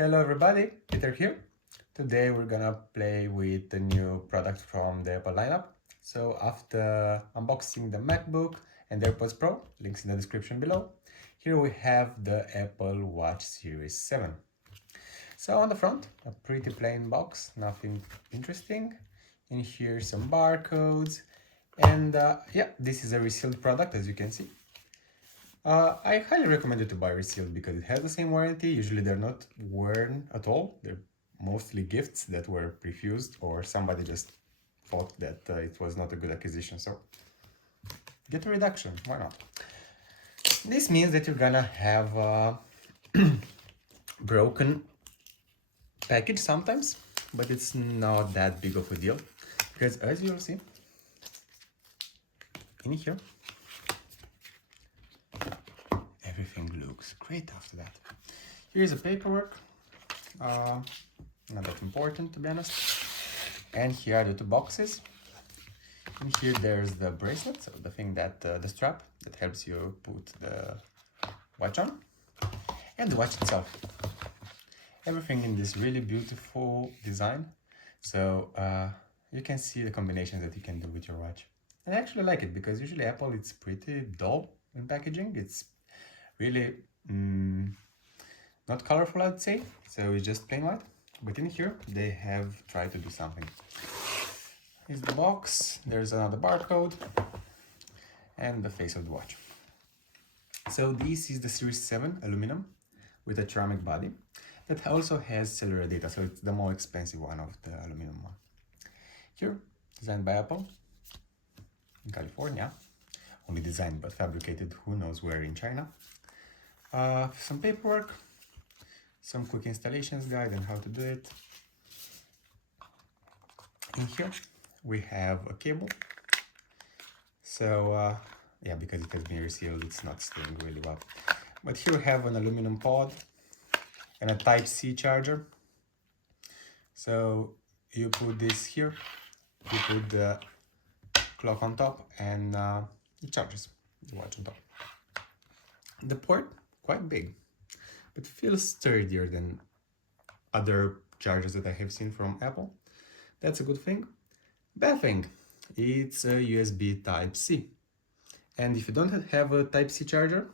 Hello everybody, Peter here. Today we're gonna play with the new product from the Apple lineup. So after unboxing the MacBook and the AirPods Pro, links in the description below, here we have the Apple Watch Series 7. So on the front, a pretty plain box, nothing interesting. In here some barcodes, and yeah, this is a resealed product as you can see. I highly recommend it to buy resealed because it has the same warranty. Usually they're not worn at all. They're mostly gifts that were prefused or somebody just thought that it was not a good acquisition. So get a reduction, why not? This means that you're gonna have a broken package sometimes, but it's not that big of a deal because as you'll see in here, everything looks great after that. Here's the paperwork, not that important to be honest. And here are the two boxes. In here there's the bracelet, so the thing that, the strap that helps you put the watch on, and the watch itself. Everything in this really beautiful design, so you can see the combinations that you can do with your watch. And I actually like it because usually Apple, it's pretty dull in packaging. It's really not colorful, I'd say, so it's just plain white. But in here they have tried to do something. Here's the box, there's another barcode, and the face of the watch. So this is the Series 7 aluminum with a ceramic body that also has cellular data, so it's the more expensive one of the aluminum one. Here, designed by Apple in California, only designed but fabricated who knows where in China. Some paperwork, some quick installations guide and how to do it. In here we have a cable. So yeah, because it has been resealed, it's not staying really well. But here we have an aluminum pod and a Type-C charger. So you put this here, you put the clock on top, and it charges the watch on top. The port, quite big, but feels sturdier than other chargers that I have seen from Apple. That's a good thing. Bad thing, it's a USB Type-C. And if you don't have a Type-C charger,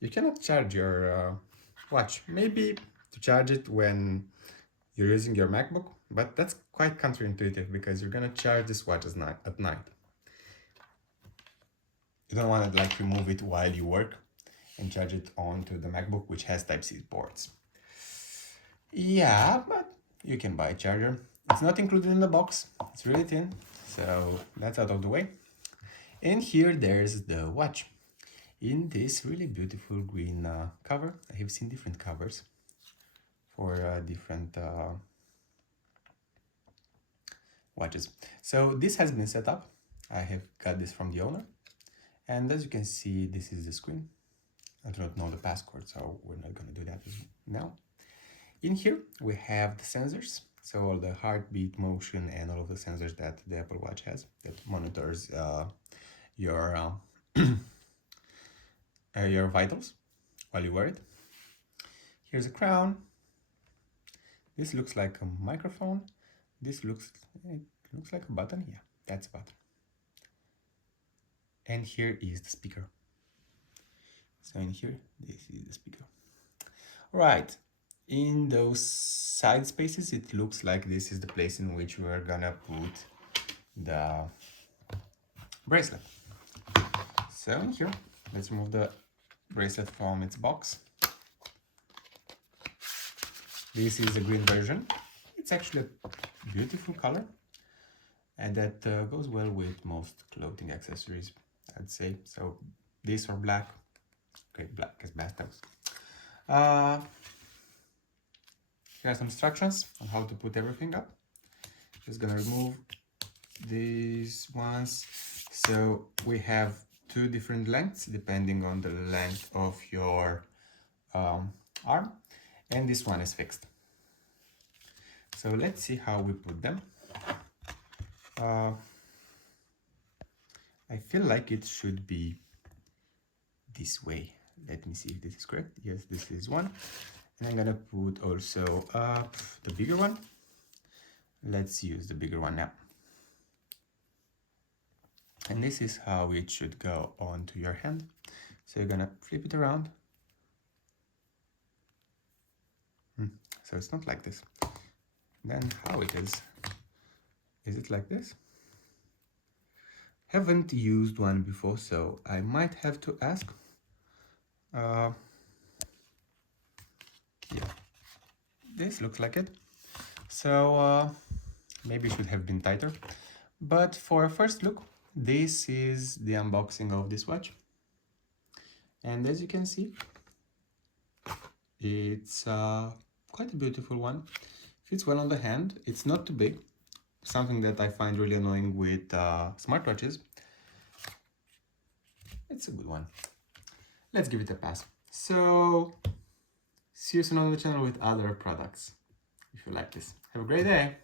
you cannot charge your watch. Maybe to charge it when you're using your MacBook, but that's quite counterintuitive because you're gonna charge this watch at night. You don't want to like remove it while you work and charge it onto the MacBook, which has Type-C ports. Yeah, but you can buy a charger. It's not included in the box. It's really thin, so that's out of the way. And here there's the watch in this really beautiful green cover. I have seen different covers for different watches. So this has been set up. I have got this from the owner. And as you can see, this is the screen. I do not know the passcode, so we're not going to do that now. In here, we have the sensors. So all the heartbeat, motion, and all of the sensors that the Apple Watch has that monitors your vitals while you wear it. Here's a crown. This looks like a microphone. This looks like a button. Yeah, that's a button. And here is the speaker. So in here, this is the speaker. Right, in those side spaces, it looks like this is the place in which we're gonna put the bracelet. So in here, let's remove the bracelet from its box. This is the green version. It's actually a beautiful color, and that goes well with most clothing accessories, I'd say. So this or black. Okay, black is best. Here are some instructions on how to put everything up. Just gonna remove these ones. So we have two different lengths depending on the length of your arm, and this one is fixed. So let's see how we put them. I feel like it should be this way. Let me see if this is correct. Yes, this is one. And I'm gonna put also the bigger one. Let's use the bigger one now. And this is how it should go onto your hand. So you're gonna flip it around. So it's not like this. Then how it is it like this? Haven't used one before, so I might have to ask. Yeah, this looks like it. So maybe it should have been tighter. But for a first look, this is the unboxing of this watch. And as you can see, it's quite a beautiful one. Fits well on the hand. It's not too big. Something that I find really annoying with smartwatches. It's a good one. Let's give it a pass. So, see you soon on the channel with other products. If you like this. Have a great day!